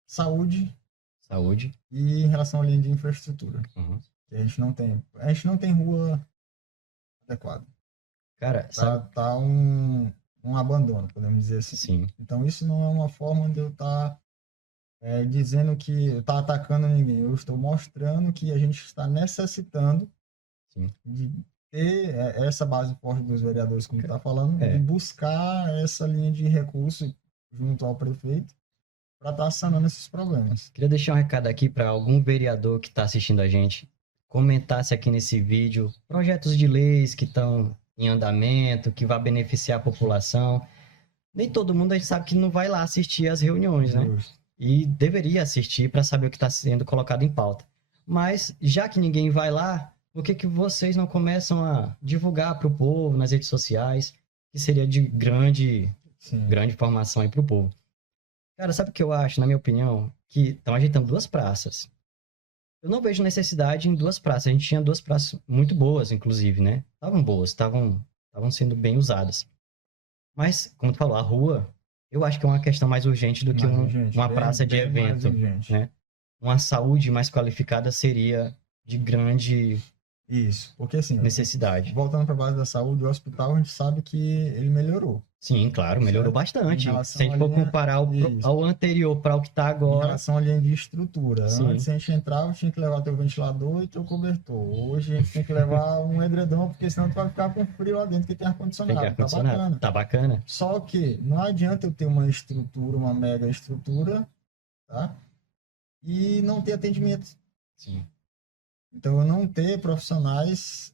saúde Saúde. e em relação à linha de infraestrutura. Uhum. Que a gente não tem rua adequada. Cara, sabe? Tá um abandono, podemos dizer assim. Sim, Então isso não é uma forma de eu estar dizendo que está atacando ninguém. Eu estou mostrando que a gente está necessitando sim. de ter essa base forte dos vereadores, como está falando, de É. buscar essa linha de recurso junto ao prefeito para estar sanando esses problemas. Queria deixar um recado aqui para algum vereador que está assistindo a gente. Comentasse aqui nesse vídeo projetos de leis que estão em andamento, que vai beneficiar a população. Nem todo mundo a gente sabe que não vai lá assistir às reuniões, né? Justo. E deveria assistir para saber o que está sendo colocado em pauta. Mas, já que ninguém vai lá, por que vocês não começam a divulgar para o povo nas redes sociais, que seria de grande informação aí para o povo? Cara, sabe o que eu acho, na minha opinião? Que estão ajeitando duas praças. Eu não vejo necessidade em duas praças. A gente tinha duas praças muito boas, inclusive, né? Estavam boas, estavam sendo bem usadas. Mas, como tu falou, a rua, eu acho que é uma questão mais urgente do que uma praça de evento, né? Uma saúde mais qualificada seria de grande Isso, porque assim, necessidade. Voltando para a base da saúde, o hospital a gente sabe que ele melhorou. Sim, claro, melhorou bastante. Se a gente for linha, comparar ao anterior para o que está em agora. relação à linha de estrutura. Sim. Antes a gente entrava, tinha que levar teu ventilador e teu cobertor. Hoje a gente tem que levar um edredom, porque senão tu vai ficar com frio lá dentro, que tem ar-condicionado. Tem ar-condicionado. Tá bacana. Tá bacana. Só que não adianta eu ter uma estrutura, uma mega estrutura, tá? E não ter atendimento. Sim. Então, eu não ter profissionais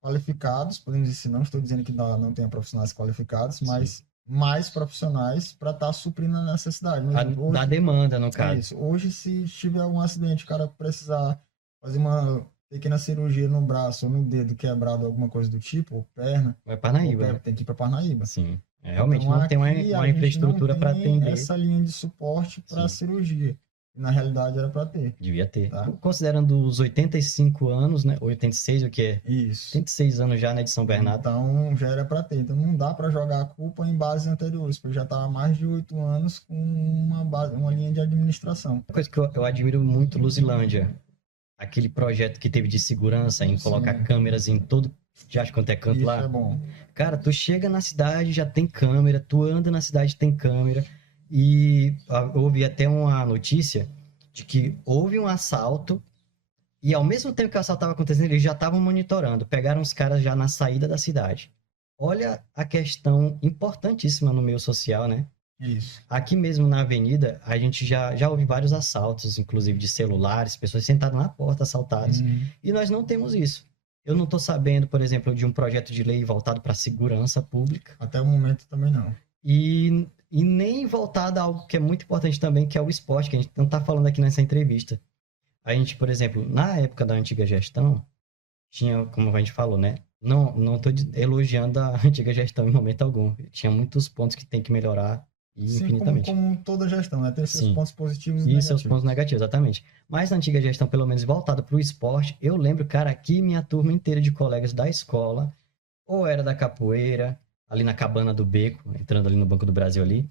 qualificados, podemos dizer, não estou dizendo que não tenha profissionais qualificados, mas mais profissionais para estar suprindo a necessidade. Exemplo, da demanda, no caso. Isso. Hoje, se tiver um acidente, o cara precisar fazer uma pequena cirurgia no braço ou no dedo quebrado, alguma coisa do tipo, ou perna, vai para Parnaíba. Tem que ir para Parnaíba. Sim. Realmente então, não tem uma infraestrutura para atender essa linha de suporte para cirurgia. Na realidade, era para ter. Devia ter. Tá? Considerando os 85 anos, né? 86, o que é? Isso. 86 anos já, né, de São Bernardo. Então, já era para ter. Então, não dá para jogar a culpa em bases anteriores, porque já estava há mais de 8 anos com uma linha de administração. Uma coisa que eu admiro muito Luzilândia, aquele projeto que teve de segurança em colocar câmeras em todo, já acho quanto é canto Isso lá. é bom. Cara, tu chega na cidade, já tem câmera, tu anda na cidade, tem câmera. E houve até uma notícia de que houve um assalto e ao mesmo tempo que o assalto estava acontecendo, eles já estavam monitorando. Pegaram os caras já na saída da cidade. Olha a questão importantíssima no meio social, né? Isso. Aqui mesmo na avenida, a gente já ouve vários assaltos, inclusive de celulares, pessoas sentadas na porta assaltadas. E nós não temos isso. Eu não estou sabendo, por exemplo, de um projeto de lei voltado para a segurança pública. Até o momento também não. E nem voltado a algo que é muito importante também, que é o esporte, que a gente não está falando aqui nessa entrevista. A gente, por exemplo, na época da antiga gestão, tinha, como a gente falou, né? Não estou elogiando a antiga gestão em momento algum. Tinha muitos pontos que tem que melhorar infinitamente. Como toda gestão, né? Tem seus pontos positivos e negativos. E seus pontos negativos, exatamente. Mas na antiga gestão, pelo menos voltada para o esporte, eu lembro, cara, aqui minha turma inteira de colegas da escola, ou era da capoeira, ali na Cabana do Beco, entrando ali no Banco do Brasil ali,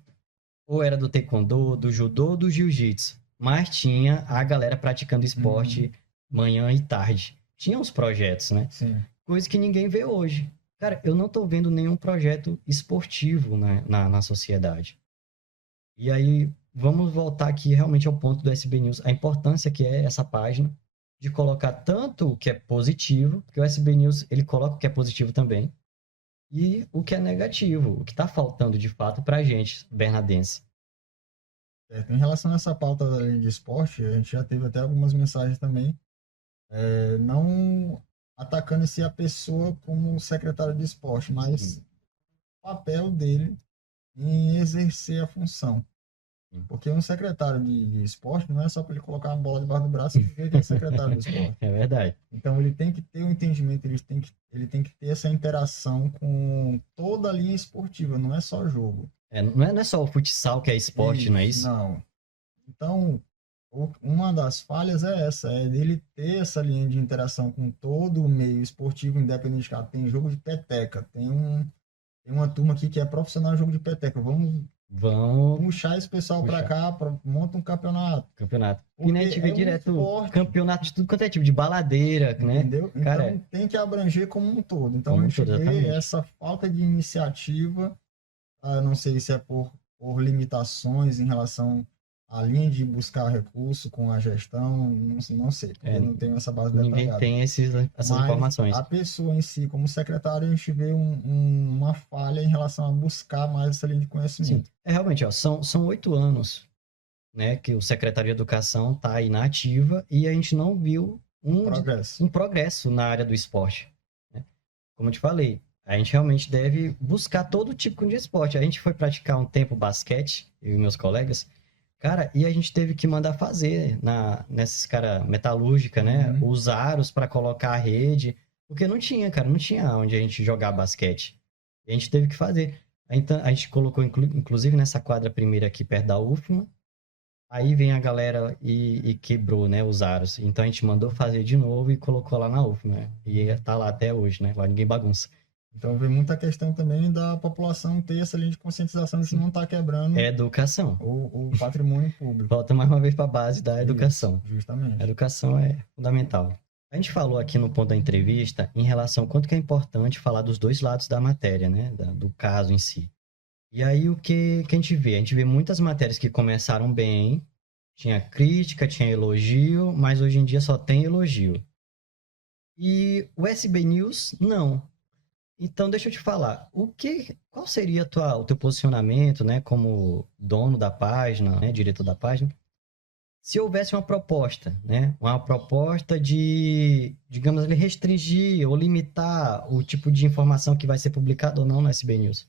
ou era do taekwondo, do judô, do jiu-jitsu. Mas tinha a galera praticando esporte manhã e tarde. Tinha uns projetos, né? Sim. Coisa que ninguém vê hoje. Cara, eu não tô vendo nenhum projeto esportivo na sociedade. E aí, vamos voltar aqui realmente ao ponto do SB News, a importância que é essa página, de colocar tanto o que é positivo, porque o SB News, ele coloca o que é positivo também, e o que é negativo, o que está faltando de fato para a gente, bernadense. Em relação a essa pauta da linha de esporte, a gente já teve até algumas mensagens também, não atacando se a pessoa como secretário de esporte, mas Sim, o papel dele em exercer a função. sim. Porque um secretário de esporte não é só para ele colocar uma bola debaixo do braço e dizer que é secretário do esporte. É verdade. Então ele tem que ter o entendimento, ele tem que ter essa interação com toda a linha esportiva, não é só jogo. Não é só o futsal que é esporte, não é Isso, isso? não. Então, uma das falhas é essa, é dele ter essa linha de interação com todo o meio esportivo, independente de cada. Tem jogo de peteca, tem uma turma aqui que é profissional em jogo de peteca. Vamos Vão puxar esse pessoal para puxar cá, monta um campeonato. campeonato. E né, a Porque gente vê é um direto esporte, campeonato de tudo quanto é tipo de baladeira, né? entendeu? Então Cara, tem que abranger como um todo. Então a como um gente todo, vê exatamente. essa falta de iniciativa, não sei se é por limitações em relação à linha de buscar recurso com a gestão, não sei, porque É, eu não tenho essa base ninguém detalhada. tem essas Mas informações. a pessoa em si, como secretário, a gente vê uma falha em relação a buscar mais essa linha de Sim, conhecimento. realmente, ó, são 8 anos, né, que o secretário de Educação está aí na ativa e a gente não viu Progresso. um progresso na área do esporte, né? Como eu te falei, a gente realmente deve buscar todo tipo de esporte. A gente foi praticar um tempo basquete, eu e meus colegas, cara, e a gente teve que mandar fazer nessas cara metalúrgica, né, Uhum. os aros para colocar a rede, porque não tinha, cara, não tinha onde a gente jogar basquete. E a gente teve que fazer. Então, a gente colocou, inclusive, nessa quadra primeira aqui perto da UFMA. Aí vem a galera e quebrou, né, os aros. Então a gente mandou fazer de novo e colocou lá na UFMA, né? E tá lá até hoje, né? Lá ninguém bagunça. Então, vem muita questão também da população ter essa linha de conscientização de que Sim. não está É quebrando educação. o patrimônio público. Volta mais uma vez para a base da Isso, educação. A justamente. educação é fundamental. A gente falou aqui no ponto da entrevista em relação ao quanto que é importante falar dos dois lados da matéria, né? Do caso em si. E aí o que a gente vê? A gente vê muitas matérias que começaram bem, tinha crítica, tinha elogio, mas hoje em dia só tem elogio. E o SB News, não. Então, deixa eu te falar, qual seria o teu posicionamento, né, como dono da página, né, diretor da página, se houvesse uma proposta, né, uma proposta de, digamos ali, restringir ou limitar o tipo de informação que vai ser publicada ou não no SB News?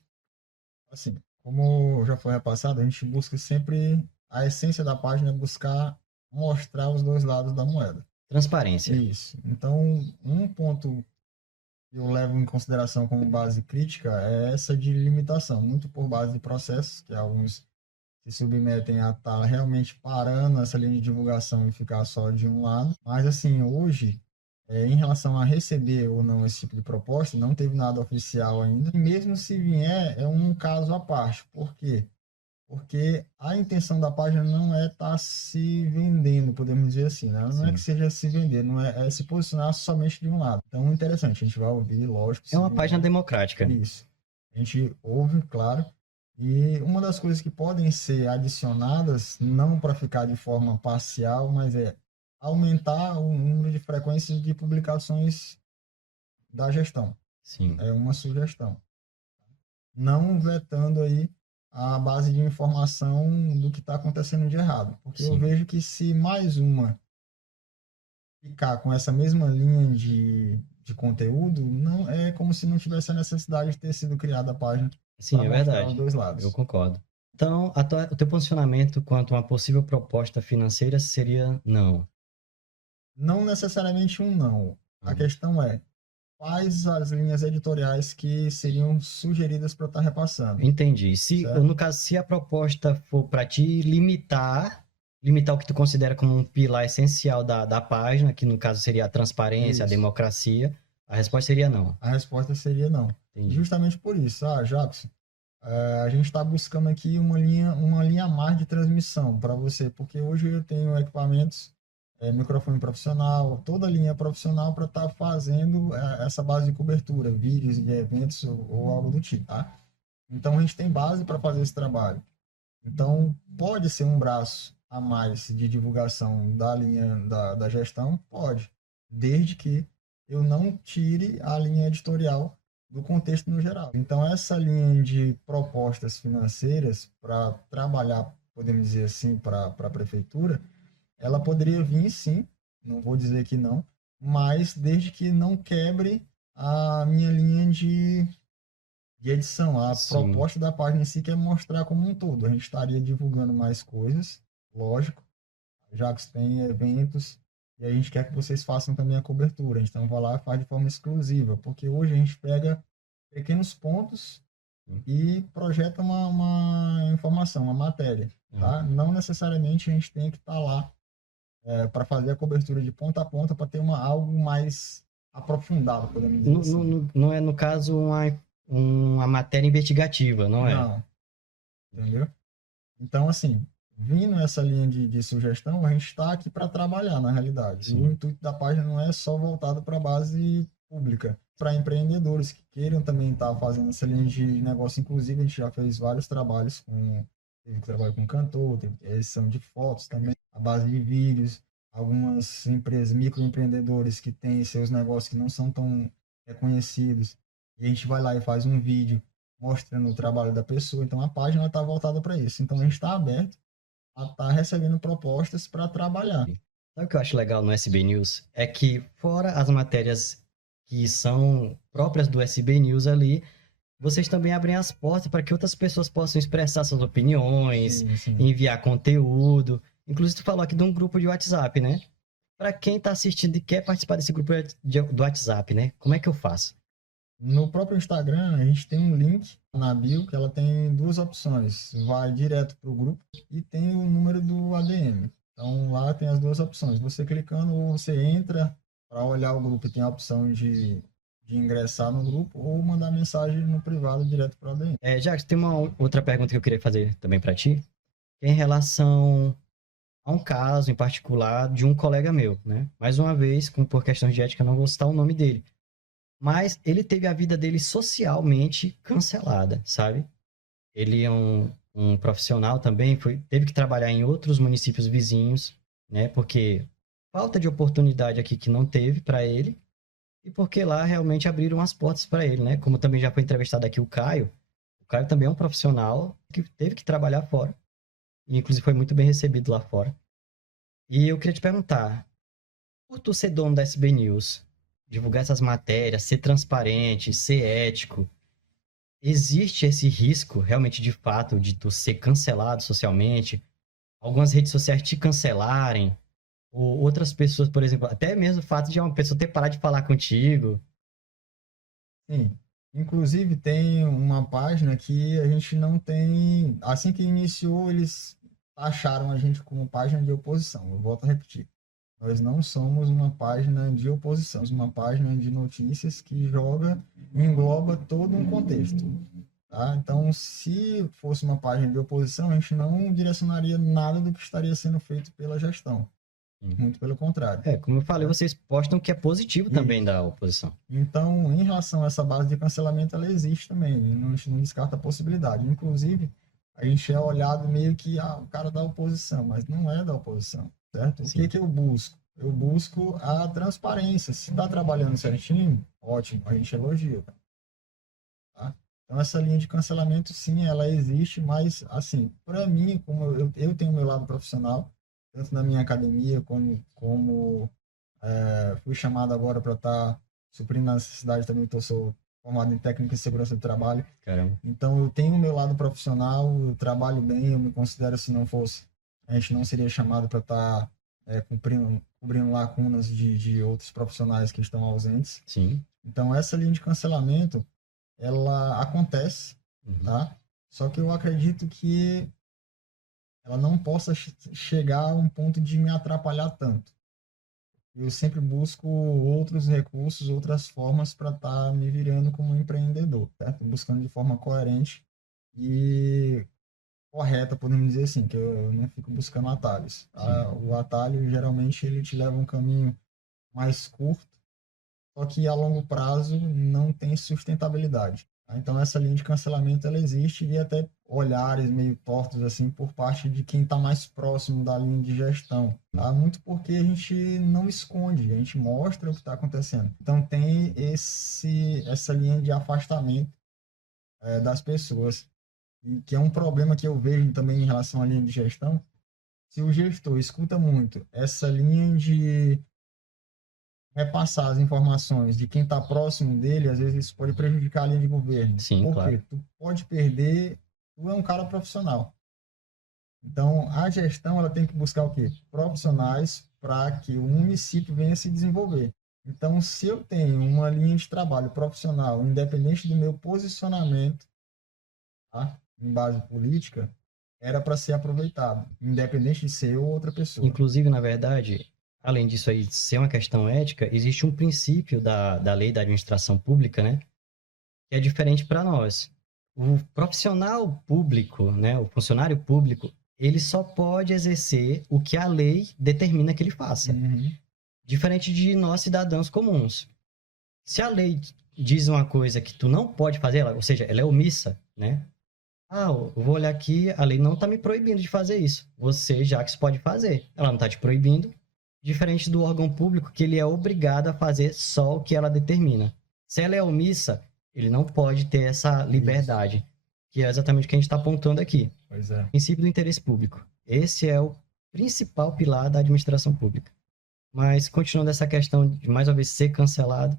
Assim, como já foi repassado, a gente busca sempre, a essência da página é buscar mostrar os dois lados da moeda. Transparência. Isso. Então, um ponto que eu levo em consideração como base crítica é essa de limitação, muito por base de processos, que alguns se submetem a estar realmente parando essa linha de divulgação e ficar só de um lado. Mas, assim, hoje, em relação a receber ou não esse tipo de proposta, não teve nada oficial ainda. E mesmo se vier, é um caso à parte. Por quê? Porque a intenção da página não é estar se vendendo, podemos dizer assim, né? Não é que Sim. seja se vender, não é se posicionar somente de um lado. Então, interessante, a gente vai ouvir, lógico, É se uma página vier democrática. isso. A gente ouve, claro, e uma das coisas que podem ser adicionadas, não para ficar de forma parcial, mas é aumentar o número de frequências de publicações da gestão. Sim. É uma sugestão. Não vetando aí a base de informação do que está acontecendo de errado. Porque eu Sim. vejo que se mais uma ficar com essa mesma linha de conteúdo, não é como se não tivesse a necessidade de ter sido criada a página Sim, para é mostrar os verdade. dois Eu lados. concordo. Então, o teu posicionamento quanto a uma possível proposta financeira seria não. Não necessariamente um não. A Uhum. questão é quais as linhas editoriais que seriam sugeridas para estar repassando, Entendi. certo? No caso, se a proposta for para te limitar o que tu considera como um pilar essencial da página, que no caso seria a transparência, a Isso. democracia, a resposta seria não. A resposta seria não. Entendi. Justamente por isso. Jacques, a gente está buscando aqui uma linha a mais de transmissão para você, porque hoje eu tenho equipamentos, microfone profissional, toda a linha profissional para estar fazendo essa base de cobertura, vídeos de eventos ou algo do tipo, tá? Então a gente tem base para fazer esse trabalho. Então pode ser um braço a mais de divulgação da linha da gestão? Pode, desde que eu não tire a linha editorial do contexto no geral. Então essa linha de propostas financeiras para trabalhar podemos dizer assim, para a prefeitura, ela poderia vir sim, não vou dizer que não, mas desde que não quebre a minha linha de edição. A Sim, proposta da página em si que é mostrar como um todo. A gente estaria divulgando mais coisas, lógico, já que tem eventos, e a gente quer que vocês façam também a cobertura. Então, vai lá e faz de forma exclusiva, porque hoje a gente pega pequenos pontos e projeta uma informação, uma matéria. uhum. Tá? Não necessariamente a gente tem que estar lá para fazer a cobertura de ponta a ponta para ter algo mais aprofundado, podemos dizer assim. Não é, no caso, uma matéria investigativa, não é? Não, entendeu? Então, assim, vindo essa linha de sugestão, a gente está aqui para trabalhar, na realidade. O Sim. intuito da página não é só voltado para a base pública, para empreendedores que queiram também estar fazendo essa linha de negócio. Inclusive, a gente já fez vários trabalhos teve trabalho com cantor, teve edição de fotos também, a base de vídeos, algumas empresas, microempreendedores que têm seus negócios que não são tão reconhecidos, e a gente vai lá e faz um vídeo mostrando o trabalho da pessoa. Então a página está voltada para isso. Então a gente está aberto a estar recebendo propostas para trabalhar. Sabe o que eu acho legal no SB News? É que, fora as matérias que são próprias do SB News ali, vocês também abrem as portas para que outras pessoas possam expressar suas opiniões, Sim, sim. enviar conteúdo. Inclusive, tu falou aqui de um grupo de WhatsApp, né? Para quem está assistindo e quer participar desse grupo do WhatsApp, né? Como é que eu faço? No próprio Instagram, a gente tem um link na bio que ela tem duas opções. Vai direto para o grupo e tem o número do ADM. Então lá tem as duas opções. Você clicando, ou você entra para olhar o grupo e tem a opção de ingressar no grupo ou mandar mensagem no privado direto para o ADM. Já tem uma outra pergunta que eu queria fazer também para ti, que é em relação a um caso em particular de um colega meu, né? Mais uma vez, por questões de ética, eu não vou citar o nome dele. Mas ele teve a vida dele socialmente cancelada, sabe? Ele é um profissional também, teve que trabalhar em outros municípios vizinhos, né? Porque falta de oportunidade aqui que não teve para ele, e porque lá realmente abriram as portas para ele, né? Como também já foi entrevistado aqui o Caio também é um profissional que teve que trabalhar fora, e inclusive foi muito bem recebido lá fora. E eu queria te perguntar, por tu ser dono da SB News, divulgar essas matérias, ser transparente, ser ético, existe esse risco, realmente, de fato, de tu ser cancelado socialmente, algumas redes sociais te cancelarem, ou outras pessoas, por exemplo, até mesmo o fato de uma pessoa ter parado de falar contigo. Sim. Inclusive tem uma página que a gente não tem. Assim que iniciou, eles acharam a gente como página de oposição. Eu volto a repetir. Nós não somos uma página de oposição, somos uma página de notícias que joga e engloba todo um contexto. Tá? Então, se fosse uma página de oposição, a gente não direcionaria nada do que estaria sendo feito pela gestão. Muito pelo contrário. Como eu falei, Certo? vocês postam que é positivo também Isso. da oposição. Então, em relação a essa base de cancelamento, ela existe também. A gente não descarta a possibilidade. Inclusive, a gente é olhado meio que o cara da oposição, mas não é da oposição, certo? O que Sim, que eu busco? Eu busco a transparência. Se está trabalhando certinho, ótimo, a gente elogia, tá? Então, essa linha de cancelamento, sim, ela existe, mas, assim, para mim, como eu tenho o meu lado profissional, tanto na minha academia como fui chamado agora para estar suprindo a necessidade também, então sou formado em técnica de segurança do trabalho. caramba. Então eu tenho o meu lado profissional, eu trabalho bem, eu me considero, se não fosse, a gente não seria chamado para estar cobrindo lacunas de outros profissionais que estão ausentes. Sim. Então essa linha de cancelamento, ela acontece, Uhum. tá? Só que eu acredito que ela não possa chegar a um ponto de me atrapalhar tanto. Eu sempre busco outros recursos, outras formas para estar me virando como um empreendedor, certo? Buscando de forma coerente e correta, podemos dizer assim, que eu não fico buscando atalhos. Sim. Tá? O atalho, geralmente, ele te leva um caminho mais curto, só que a longo prazo não tem sustentabilidade. Tá? Então, essa linha de cancelamento, ela existe e até olhares meio tortos, assim, por parte de quem está mais próximo da linha de gestão. Tá? Muito porque a gente não esconde, a gente mostra o que está acontecendo. Então, tem essa linha de afastamento das pessoas. e que é um problema que eu vejo também em relação à linha de gestão, se o gestor escuta muito essa linha de repassar as informações de quem está próximo dele, às vezes isso pode prejudicar a linha de governo. Sim, Por claro. quê? Tu pode perder, tu é um cara profissional. Então, a gestão ela tem que buscar o quê? Profissionais para que o município venha se desenvolver. Então, se eu tenho uma linha de trabalho profissional, independente do meu posicionamento, tá? Em base política, era para ser aproveitado, independente de ser eu ou outra pessoa. Inclusive, na verdade, além disso aí ser uma questão ética, existe um princípio da lei da administração pública, né? Que é diferente para nós. O profissional público, né? O funcionário público, ele só pode exercer o que a lei determina que ele faça. Uhum. Diferente de nós, cidadãos comuns. Se a lei diz uma coisa que tu não pode fazer, ou seja, ela é omissa, né? Ah, eu vou olhar aqui, a lei não está me proibindo de fazer isso. Você, Jax, pode fazer. Ela não está te proibindo, diferente do órgão público, que ele é obrigado a fazer só o que ela determina. Se ela é omissa, ele não pode ter essa liberdade, que é exatamente o que a gente está apontando aqui. Pois é. Princípio do interesse público. Esse é o principal pilar da administração pública. Mas, continuando essa questão de, mais uma vez, ser cancelado.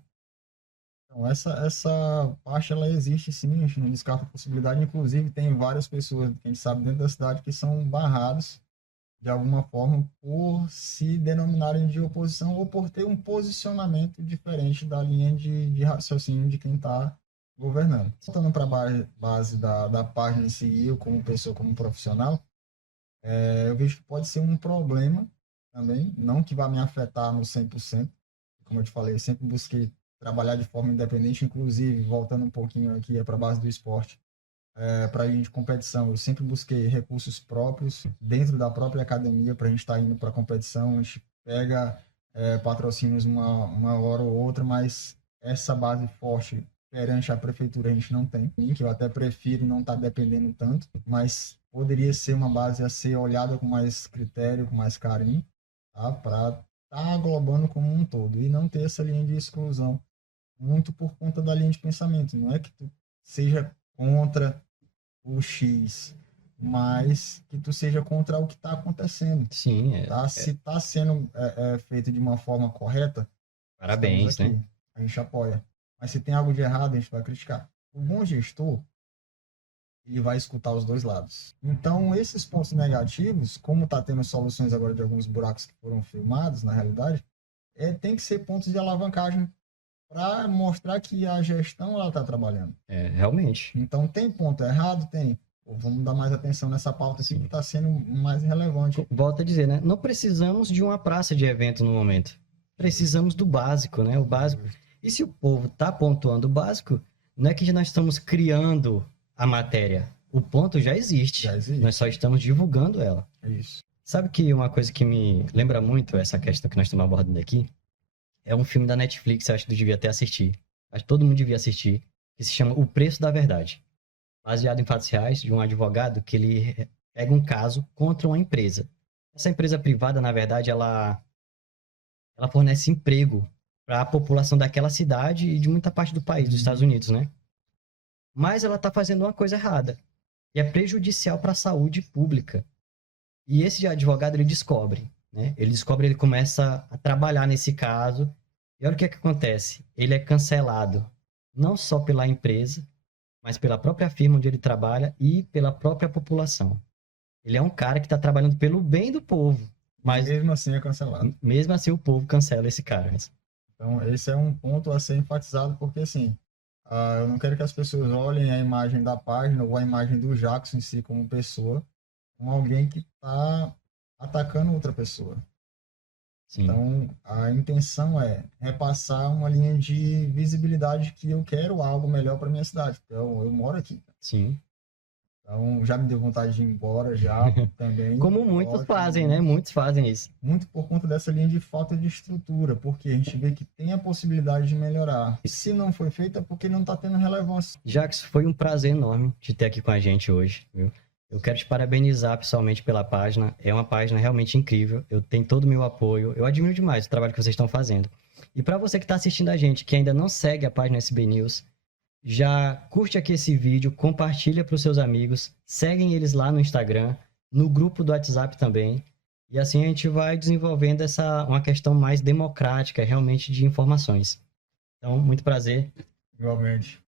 Então, essa parte, ela existe sim, a gente não descarta a possibilidade. Inclusive, tem várias pessoas, que a gente sabe, dentro da cidade, que são barrados, de alguma forma, por se denominarem de oposição ou por ter um posicionamento diferente da linha de raciocínio de quem está governando. Voltando para a base da página em si, eu como pessoa, como profissional, eu vejo que pode ser um problema também, não que vá me afetar no 100%. Como eu te falei, eu sempre busquei trabalhar de forma independente, inclusive, voltando um pouquinho aqui para a base do esporte, para a gente de competição, eu sempre busquei recursos próprios dentro da própria academia para a gente estar indo para a competição. A gente pega patrocínios uma hora ou outra, mas essa base forte perante a prefeitura a gente não tem, que eu até prefiro não estar dependendo tanto, mas poderia ser uma base a ser olhada com mais critério, com mais carinho, tá? Para estar englobando como um todo e não ter essa linha de exclusão, muito por conta da linha de pensamento. Não é que tu seja contra o X, mas que tu seja contra o que está acontecendo. Sim, tá? Se está sendo feito de uma forma correta, parabéns, aqui, né? A gente apoia. Mas se tem algo de errado, a gente vai criticar. O bom gestor, ele vai escutar os dois lados. Então, esses pontos negativos, como está tendo soluções agora de alguns buracos que foram filmados, na realidade, tem que ser pontos de alavancagem para mostrar que a gestão está trabalhando. Realmente. Então, tem ponto errado? Tem. Vamos dar mais atenção nessa pauta aqui, que está sendo mais relevante. Volto a dizer, né? Não precisamos de uma praça de evento no momento. Precisamos do básico, né? O básico. E se o povo está pontuando o básico, não é que nós estamos criando a matéria. O ponto já existe. Já existe. Nós só estamos divulgando ela. É isso. Sabe que uma coisa que me lembra muito essa questão que nós estamos abordando aqui é um filme da Netflix, eu acho que tu devia até assistir. Acho que todo mundo devia assistir, que se chama O Preço da Verdade. Baseado em fatos reais de um advogado que ele pega um caso contra uma empresa. Essa empresa privada, na verdade, ela fornece emprego para a população daquela cidade e de muita parte do país, dos Estados Unidos, né? Mas ela está fazendo uma coisa errada. E é prejudicial para a saúde pública. E esse advogado, ele descobre, né? Ele começa a trabalhar nesse caso. E olha o que acontece. Ele é cancelado, não só pela empresa, mas pela própria firma onde ele trabalha e pela própria população. Ele é um cara que está trabalhando pelo bem do povo. Mas mesmo assim é cancelado. Mesmo assim o povo cancela esse cara. Então esse é um ponto a ser enfatizado, porque assim, eu não quero que as pessoas olhem a imagem da página ou a imagem do Jackson em si como pessoa, como alguém que está atacando outra pessoa. Sim. Então, a intenção é repassar uma linha de visibilidade que eu quero algo melhor para minha cidade. Então, eu moro aqui. Sim. Então, já me deu vontade de ir embora, já também. Como muitos fazem, né? Muitos fazem isso. Muito por conta dessa linha de falta de estrutura, porque a gente vê que tem a possibilidade de melhorar. E se não foi feita, é porque não está tendo relevância. Jax, foi um prazer enorme te ter aqui com a gente hoje, viu? Eu quero te parabenizar pessoalmente pela página. É uma página realmente incrível. Eu tenho todo o meu apoio. Eu admiro demais o trabalho que vocês estão fazendo. E para você que está assistindo a gente, que ainda não segue a página SB News, já curte aqui esse vídeo, compartilha para os seus amigos, seguem eles lá no Instagram, no grupo do WhatsApp também. E assim a gente vai desenvolvendo uma questão mais democrática, realmente, de informações. Então, muito prazer. Igualmente.